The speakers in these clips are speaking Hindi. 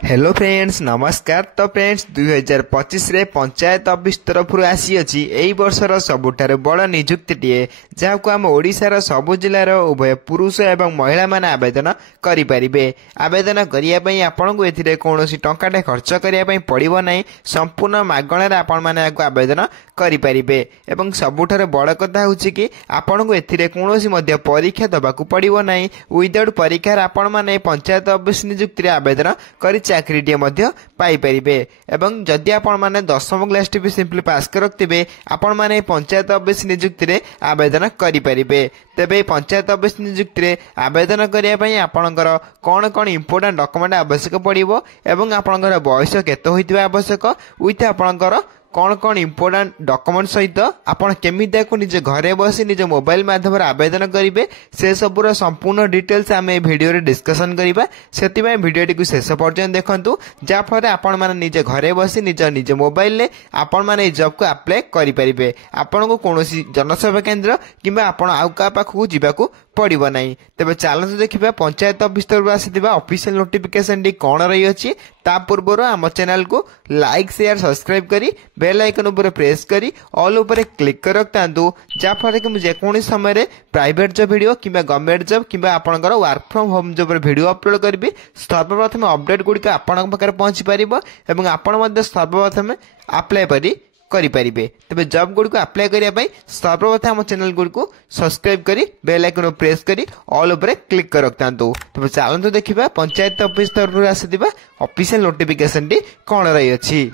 हेलो फ्रेंड्स नमस्कार। तो फ्रेंड्स 2025 रे पंचायत ऑफिस तरफ आसी अछि एई वर्षर सबुठार बड़ नियुक्तिटीए जहां आम ओडिशार सबु जिलार उभय पुरुष एवं महिला माने आवेदन करि परिबे। आवेदन करिया पई आपनकु एथिरे कोनोसी टंकाटे खर्च करिया पई पड़िबो नाही, संपूर्ण मागणारे आपण माने आवेदन करि परिबे। एवं सबुठार बड़ कथा होछि कि आपनकु एथिरे कोनोसी मध्य परीक्षा दबाकू पड़िबो नाही। विदाउट परीक्षा आपण माने पंचायत ऑफिस नियुक्ति रे आवेदन करि चाकरीटे पाई परिबे। एवं जदि आपण माने 10वीं क्लास टी भी सिंपली पास कर रखिबे आपण माने पंचायत ऑफिस नियुक्ति रे आवेदन करि परिबे। तेबे पंचायत ऑफिस नियुक्ति रे आवेदन करिया पई आपणकर कोन कोन इंपोर्टेंट डॉक्यूमेंट आवश्यक पड़िबो एवं आपणकर बयस केते होइतिबा आवश्यक विथ आपणकर कौन कौन इंपोर्टेंट डॉक्यूमेंट सहित आपण केमिति को निज घरे बसी निज मोबाइल माध्यम आवेदन करेंगे से सबूर संपूर्ण डिटेल्स आम भिडियो रे डिस्कसन करबा। सेतिबा भिडियोटी को शेष पर्यंत देखंतु जाफल आपण माने निज घरे बसी निज मोबाइल ले आपण माने जॉब को अप्लाई करि परिबे। आपण को कोनोसी जनसेवा केंद्र किबा आपण आउ का पाखु जिबाकू पड़िबो नाही। तबे चलନ୍ତୁ देखिबा पंचायत ऑफिस तरफ आसीथिबा ऑफिशियल नोटिफिकेशन डी कोन रही अछि। ता पूर्वरो आम चैनल को लाइक शेयर सब्सक्राइब करी बेल आइकन ऊपर प्रेस करी ऑल ऊपर क्लिक कर रखतांतु जाफल कि मुझे कोनी समय रे प्राइवेट जॉब वीडियो किबा गवर्नमेंट जॉब किबा आपनकर work from home job video upload करबी सर्वप्रथम अपडेट गुडी का आपन पाखरे पहुंची परिबो एवं आपण मध्ये सर्वप्रथम अप्लाई करि परिबे। तबे जॉब गुडी को अप्लाई करिया पई सर्वप्रथम हम चैनल गुडी को सब्सक्राइब करी बेल आइकन प्रेस करी ऑल ऊपर क्लिक कर रखतांतु। तबे चलନ୍ତୁ देखिबा पंचायत ऑफिस तरफ आसीथिबा ऑफिशियल नोटिफिकेशन टी कोन रही अछि।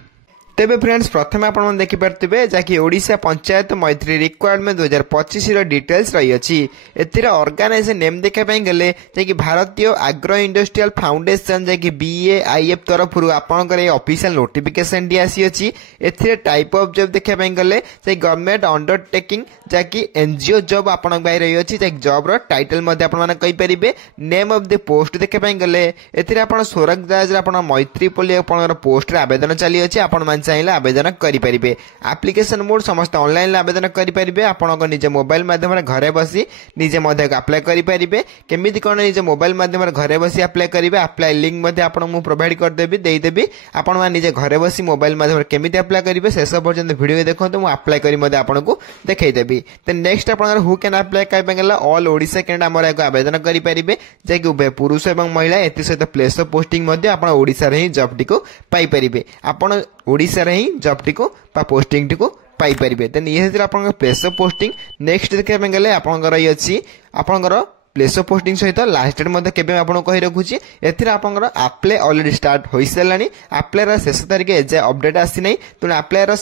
तेबे फ्रेंड्स प्रथम आपण देखि परतिबे जाकि ओडिशा पंचायत मैत्री रिक्वायरमेंट 2025 रो डिटेल्स रही अछि। एथिरा ऑर्गेनाइजेशन नेम देखा पई गले जाकि भारतीय एग्रो इंडस्ट्रियल फाउंडेशन जाकि बीएआईएफ तरफ आपण करे ऑफिशियल नोटिफिकेशन डी आसी अछि। एथिरा टाइप ऑफ जॉब देखा पई गले जे गवर्नमेंट अंडरटेकिंग जाकि एनजीओ जॉब आपण बाय रही अछि। जाकि जॉब रो टाइटल मध्ये आपण माने कहि परिबे। नेम ऑफ द पोस्ट देखा पई गले एथिरा आपण स्वराज राज आपण मैत्री पोली आपण पोस्ट रे आवेदन चली अछि। आपण चाहिए आवेदन करें। एप्लिकेशन मोड समस्त ऑनलाइन आवेदन करें। आपण निज मोबाइल माध्यम घरे बसी निजे अप्लाई करें। केमिति कौन निज मोबाइल माध्यम घरे बसी अप्लाई करेंगे अप्लाई लिंक आपको प्रोवाइड करदेवी देदेवी। आपण निजे घरे बसी मोबाइल माध्यम केमिति अप्लाई करेंगे शेष पर्यंत वीडियो देखो मुझे अप्लाई कर आपको देखईदेवी। नेक्स्ट आप हु कैन अप्लाई करेंगे ऑल ओडिशा कैंडिडेट आमर आवेदन करेंगे जैकि उभय पुरुष और महिला एथि सहित प्लेस ऑफ पोस्टिंग ओडिशा रे ही जॉब टी को पाई परिबे। आपण ओडिशा रे ही जॉब टी को पोस्टिंग टी को पाई परिबे। देन ये आपन प्लेस ऑफ पोस्टिंग नेक्स्ट देखा गले आपनकर ये अछि आपनकर प्लेस ऑफ पोस्टिंग सहित लास्ट डेट मध्ये केबे आपन कहि रखुची। एथिरा आपनकर अप्लाई ऑलरेडी स्टार्ट होई सलानी। अप्लाई रा शेष तारिख एजे अपडेट आसी नै तने अप्लाई रा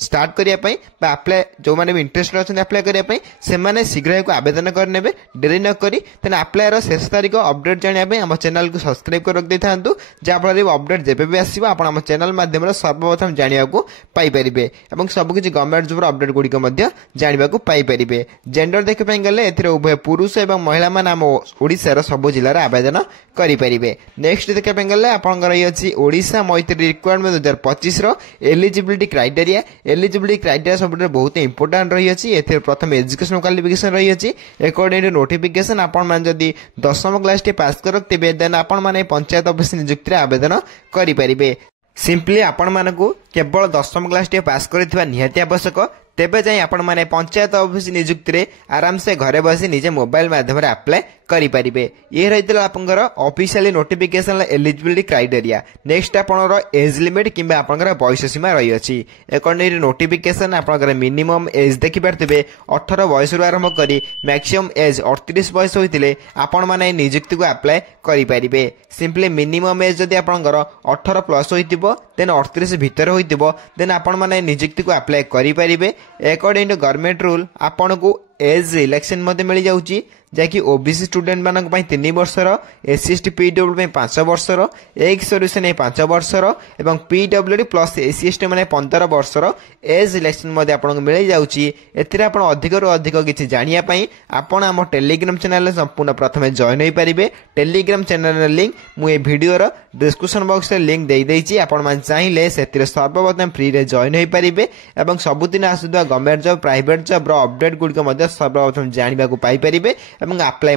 स्टार्ट करिया पई बा अप्लाई जो माने भी इंटरेस्टेड अछन अप्लाई करिया पई से माने शीघ्र को आवेदन करनेबे देरी न करी तने अप्लाई रा शेष तारिख अपडेट जानिया पई हम चैनल को सब्सक्राइब कर रख देथांतु जा फल अपडेट जेबे भी आसीबा आपण हम चैनल माध्यम रे सर्वप्रथम जानिया को पाई परिबे एवं सब किछि गवर्नमेंट जॉब अपडेट गुडी को मध्य जानिबा को पाई परिबे। जेंडर देखे पई गले एथिरे उभय पुरुष एवं महिला मान हम ओडिसा रा सब जिल्ला रे आवेदन करि परिबे। नेक्स्ट देखे पई गले आपनकर इ अछि ओडिशा मैत्री रिक्वायरमेंट 2025 रो एलिजिबिलिटी क्राइटेरिया। एलिजिबिलिटी क्राइटेरिया सब बहुत इंपोर्टेंट रही अछि। एथिर प्रथम एजुकेशन क्वालिफिकेशन रही अछि। अकॉर्डिंग टू नोटिफिकेशन आपण मान जदी 10वीं क्लास टे पास कर रखतिबे देन आपण माने पंचायत ऑफिस नियुक्ति रे आवेदन करि परिबे। सिंपली आपण मानकु केवल 10वीं क्लास टे पास करितबा निहाती आवश्यक। तेबे जाई आपण माने पंचायत ऑफिस नियुक्ति रे आराम से घरे बसी निजे मोबाइल माध्यम रे अप्लाई करि परिबे। ये रहितला आपनकर officially notification eligibility criteria. Next आपनर एज लिमिट किबा आपनकर बयस सीमा रही अछि। अकॉर्डिंग टू नोटिफिकेशन आपनकर मिनिमम एज देखि परतिबे 18 बयस रु आरंभ करी मैक्सिमम एज 38 बयस होइतिले आपण माने नियुक्ति को अप्लाई करि परिबे। सिंपली मिनिमम एज जदी आपनकर 18 प्लस होइतिबो देन 38 भीतर होइतिबो देन आपण माने नियुक्ति को अप्लाई करि परिबे। अकॉर्डिंग टू गवर्नमेंट रूल आपन को एज इलेक्शन मध्ये मिल जाउची जाकि ओबीसी स्टूडेंट मानक पई 3 वर्षर एससी एसटी पीडब्ल्यू पई 5 वर्षर एक सॉल्यूशन 5 वर्षर एवं पीडब्ल्यूडी प्लस एससी एसटी माने 15 वर्षर एज इलेक्शन मध्ये आपन मिल जाउची। एथिरे आपन अधिक रु अधिक किछि जानिया पई आपन हम टेलीग्राम चैनल संपूर्ण प्रथमे जॉइन होई परिबे। टेलीग्राम चैनल लिंक मु ए वीडियो रो डिस्क्रिप्शन बॉक्स रे लिंक देई दैछि। आपन मान चाहिले सेतिरे सर्वप्रथम फ्री रे जॉइन होई परिबे एवं सबुदिन Asuda government job private job रो अपडेट गुडी को मध्ये सर्वप्रथम जानिबा को पाई परिबे एवं अप्लाई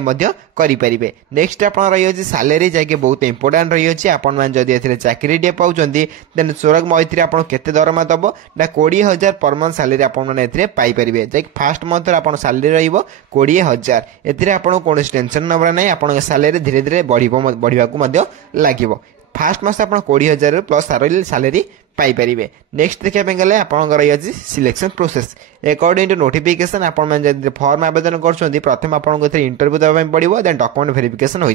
करेंगे। नेक्स्ट आप रही सालेरी जैसे बहुत इंपोर्टाट रही है चाकरी पाँच देन स्वराग मैत्री आपको केते दरमा दब ना 20,000 पर मंथ सालेरी आपरे जैक फास्ट मंथ आप सालेरी रही 20,000 आपको कौन टेंशन नबर ना आप सालेरी धीरे धीरे बढ़ा लगे फास्ट मास आप 20,000 प्लस सालेरी पाइपर। नेक्स्ट देखा गले आप रही selection process according to notification आप फॉर्म आवेदन कर प्रथम आपको इंटरव्यू देवाई पड़ो देन डॉक्यूमेंट वेरिफिकेशन हो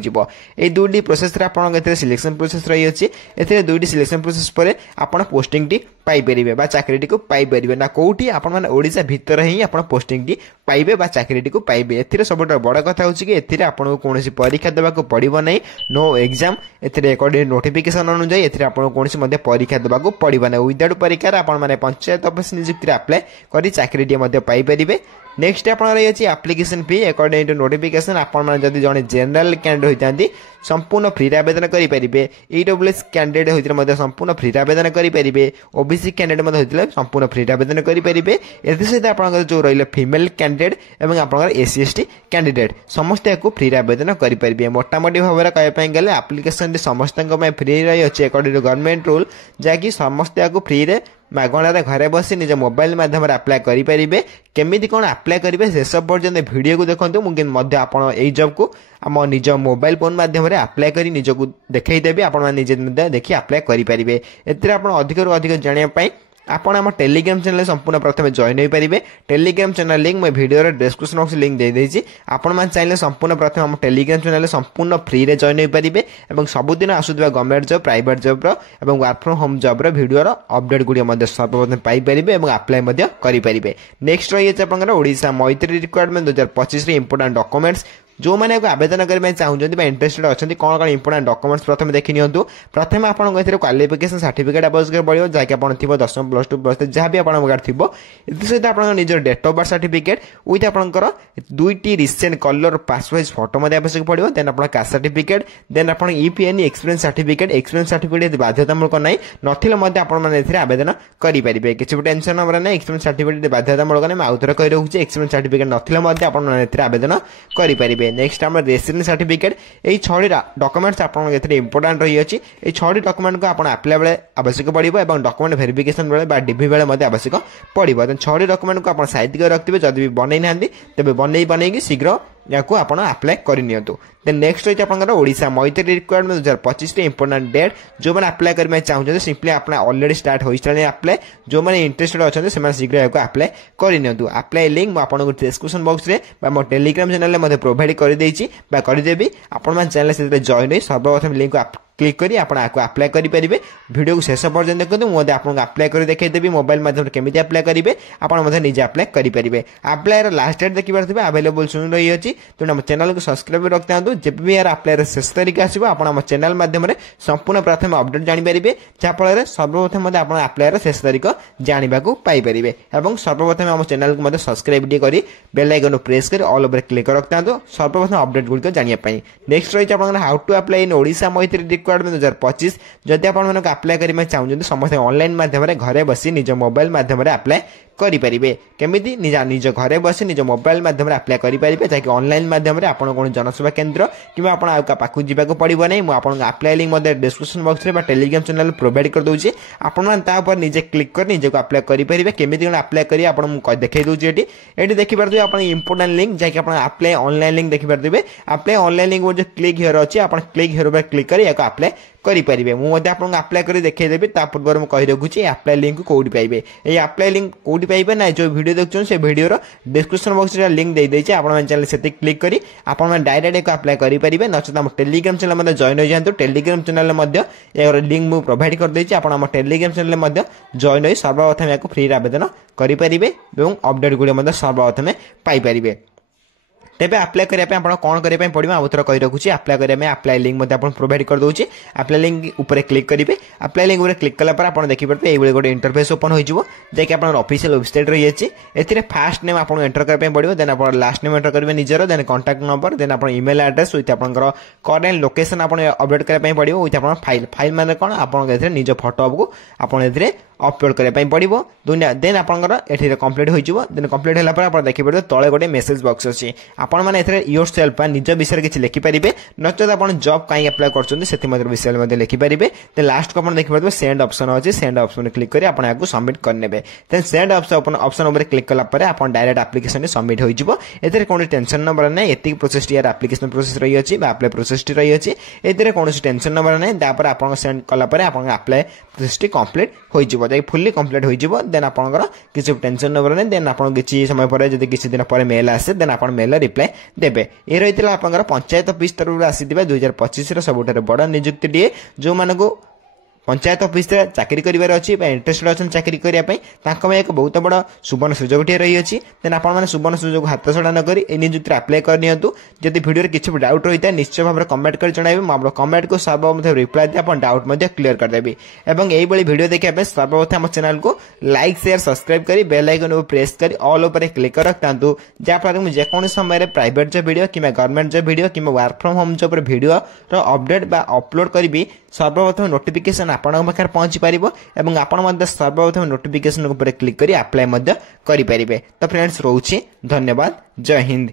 दुईटी प्रोसेस आपको सिलेक्शन प्रोसेस रही है दुईटी सिलेक्शन प्रोसेस पर आप पोस्टिंग टी पाइपर चाकरी को पाइपर ना कौटी आपड़ा भितर ही आप पोस्टिंग टी पाइबे चाकरी को पाइबे। ए सब बड़ कथा हूँ कि आपको कौन परीक्षा देवाक पड़ो ना नो एग्जाम अकॉर्डिंग नोटिफिकेशन अनुसार आपको कौन परीक्षा देवाक पड़ो ना विदाउट परीक्षा आपने पंचायत ऑफिस नियुक्ति अप्लाई कर चाकरी पाइपर। नेक्स्ट आप रही application fee according to notification आप जड़े जेनराल कैंडिडेट होती संपूर्ण फ्री आवेदन करेंगे EWS कैंडिडेट होते संपूर्ण फ्री आवेदन करेंगे OBC कैंडिडेट होते संपूर्ण फ्री आवेदन करेंगे सहित आप जो रही फीमेल कैंडिडेट और आप SC ST कैंडिडेट समस्त फ्री आवेदन करेंगे। मोटामोटी भाव में कहवाई गले एप्लिकेशन समस्त फ्री रही है अकॉर्डिंग टू गवर्नमेंट रूल जहाँकि समस्त फ्री मागणार घरे बसी निज मोबाइल माध्यम अप्लाई करेंगे। केमी कौन अप्लाई करेंगे शेष पर्यटन वीडियो को देखते मुझे आप जॉब को आम निज मोबाइल फोन माध्यम अप्लाई कर निजक देखईदेवी आपजे देखिए अप्लाई करेंगे। अधिक अधिक जानापी आपण आम टेलीग्राम चैनल संपूर्ण प्रथम जॉइन हो पारे। टेलीग्राम चैनल लिंक मैं वीडियो डिस्क्रिप्शन बॉक्स लिंक दे देछि आपण चाहिए संपूर्ण प्रथम आम टेलीग्राम चैनल संपूर्ण फ्री रे जॉइन हो पारे और सबुदिन आसुवा गवर्नमेंट जॉब प्राइवेट जॉब रो वर्क फ्रॉम होम जॉब रो वीडियो अपडेट गुड़ी सर्वप्रथम पाइपर और अप्लाई करेंगे। नेक्स्ट रही है Odisha Maitri requirement 2025 important documents जो मैंने आवेदन करने चाहते इंटरेस्टेड अच्छा कौन कौन इंपोर्टेंट डॉक्यूमेंट्स प्रथम देखी नियंतु। प्रथम आपको क्वालिफिकेशन सर्टिफिकेट आवश्यक पड़ो जहाँकि आप 10वीं प्लस 2 प्लस जहाँ भी आपंकर थी सहित आप निजर date of birth certificate with आपंकर दुईटी रिसेंट कलर पासपोर्ट फोटो आवश्यक पड़ो देन आप कास्ट सर्टिफिकेट देन आप EPN एक्सपीरियंस सर्टिफिकेट बाध्यतामूलक नहीं नथिले आपने आवेदन करेंगे। किसी भी टेंशन नंबर ना एक्सपीरियंस सर्टिफिकेट बाध्यतामूलक नहीं आउ थे कही रखुच्छे एक्सपीरियंस सर्टिफिकेट नथिले आपने आवेदन करेंगे। नेक्स्ट आम रेसिडेंस सर्टिफिकेट यही 6 डॉक्यूमेंट्स आपको इंपोर्टेंट रही है। ये 6 डॉक्यूमेंट को आप अप्लाई बेले आवश्यक पड़ो और डॉक्यूमेंट वेरिफिकेशन बेले डीबी बेले आवश्यक पड़ो। 6 डॉक्यूमेंट को आप साइज कर रखिए जब भी बनई ना तेज बनई शीघ्र या अप्लाई करनी। देन नेक्स्ट रही है Odisha Maitri requirement 2025 important date जो मैंने अप्लाई करने चाहते सिंपली अपना ऑलरेडी स्टार्ट हो सारे अप्लाई जो मैंने इंटरेस्टेड अच्छा से शीघ्र या अप्लाई करनी। अप्लाई लिंक मुझे डिस्क्रिप्शन बॉक्स में मो टेलीग्राम चैनल में प्रोवाइड करदेवी आपण चैनल से जॉइन हो सर्वप्रथम लिंक क्लिक करी आपको अप्लाई करेंगे। वीडियो को शेष पर्यटन देखते मुझे आपको अप्लाई कर देखईदेवी मोबाइल माध्यम केमी अप्लाई करेंगे आपजे निजे अप्लाई करेंगे। अप्लाई लास्ट डेट देखिए अवेलेबल सुन रही है तेणु चैनल को सब्सक्राइब रखता जब भी यार अप्लाई शेष तारीख आसो आप चैनल माध्यम संपूर्ण प्रथम अपडेट जानीपारे जहाँफल सर्वप्रथम आप अप्लाई शेष तारीख जानवा पाइपर और सर्वप्रथम आम चैनल को सब्सक्राइब कर बेल आइकन प्रेस कर ऑल ओवर क्लिक रखता सर्वप्रथम अपडेट गुड़िक जानापी। नेक्स्ट रही है how to apply in Odisha Maitri requirement 2025 जदि आपको अप्लाई करने चाहते समस्त ऑनलाइन माध्यम घरे बसी निज मोबाइल माध्यम अप्लाई करेंगे। केमी निज घरे बस निज मोबाइल माध्यम अप्लाई करेंगे जहाँकि ऑनलाइन माध्यम आपड़ कौन जनसेवा केन्द्र कि पाखु जावाक पड़ो ना मुझे अप्लाई लिंक डिस्क्रिप्शन बॉक्स में टेलीग्राम चैनल प्रोवाइड कर दूसरी आपड़ निजे क्लिक कर निजे अप्लाई करेंगे। केमी कौन अप्लाई करेंगे आपको देखी दूसरी ये देखिए आप इंपोर्टेंट लिंक जहाँकि आप अप्लाई ऑनलाइन लिंक देखिए अप्लाई ऑनलाइन लिंक जो क्लिक हियर अच्छी आप क्लिक हियर पर क्लिक कर अप्लाई करेंगे। मुझे आपको अप्लाई कर देखईदेवी पूर्व मुझे कही रखुच्छी अप्लाई लिंक कौटी पाइबे ये अप्लाई लिंक कौटी पाइबे ना जो वीडियो देखते से वीडियो डिस्क्रिप्शन बॉक्स में लिंक दे देछि आप चैनल से क्लिक करी आप डायरेक्ट अप्लाई करेंगे नचेत आम टेलीग्राम चैनल में जॉइन हो जातु टेलीग्राम चैनल में लिंक मुझे प्रोवाइड कर देछि आप टेलीग्राम चैनल में जॉइन हो सर्वप्रथम या फ्री आवेदन करेंगे और अपडेट गुड़ी सर्वप्रथम पाइपर। तेरे अप्लाई करने आप कौन करने पड़ो आउ थे कही रखुच्छी अप्लाई करने अप्लाई लिंक प्रोवाइड कर दूसरी अप्लाई लिंक ऊपर क्लिक करेंगे। अप्लाई लिंक क्लिक कलापर आप देखिए ये गोटे इंटरफेस ओपन हो जैकि आप ऑफिशियल वेबसाइट रही है। फास्ट नेम आपको एंटर करने पड़ो देन आप लास्ट नेम एंटर करेंगे निजर देन कॉन्टैक्ट नंबर देन आप ईमेल एड्रेस विथ आपंकर करेन्ट लोकेशन आप अपडेट करने पड़ो विथ आप फाइल फाइल मान कौन आप निज फोटो को आप अपलोड करने पड़ो देन आपंकर कंप्लीट हो देन कंप्लीट होला आप देखिए तले गोटे मेसेज बॉक्स अच्छी आपण मैंने योर सेल्फ निज विषय किसी लिखिपारे नचेत आप जॉब कहीं अप्लाई कर विषय लिखिपारे देन लास्ट को आप देखिए सेंड ऑप्शन अच्छी सेंड ऑप्शन क्लिक कर आपको सबमिट करने देन सेंड ऑप्शन क्लिक कलापर आप डायरेक्ट एप्लिकेशन सबमिट हो कौन टेंशन नंबर ना ये प्रोसेस यार एप्लिकेशन प्रोसेस रही है अप्लाई प्रोसेस रही है ये कौन टेंशन नंबर ना तापर आप सेंड कलापर आप अप्लाई प्रोसेस कंप्लीट हो फुल्ली कंप्लीट हो देन आपंकर किसी टेंशन नंबर नहीं देन आप किसी समय पर जब किसी दिन पर मेल आसे देन आप मेल रिप्लाई देवे ये रही आपंकर पंचायत ऑफिस तरफ आसी 2025 सबुठ बड़ निजुक्ति जो मानक पंचायत ऑफिस चाकरी करिवार अछि इंटरेस्टेड अच्छा चाकरी करने एक बहुत बड़ सुवर्ण सुजोग रही है देन आपने सुवर्ण सुजोग हाथ छड़ा नक निजुक्ति अप्लाई करनी जब वीडियो किसी डाउट रही है निश्चय भाव में कमेंट कर जन कमेंट को सर्वप्रथम रिप्लाई दी आप डाउट क्लीयर करदेवी और यही वीडियो देखा सर्वप्रथम आम चैनल को लाइक शेयर सब्सक्राइब कर बेल आइकन को प्रेस कर ऑल उपर क्लिक कर रखता जहाँफल मुझे जेको समय प्राइवेट जॉब वीडियो कि गवर्नमेंट जॉब वीडियो कि work from home job video update upload करी सर्वप्रथम नोटिफिकेशन आपण पाखे पहुंची पार और आपण सर्वप्रथम नोटिफिकेशन क्लिक कर अप्लाई करें तो फ्रेंड्स रोचे धन्यवाद जय हिंद।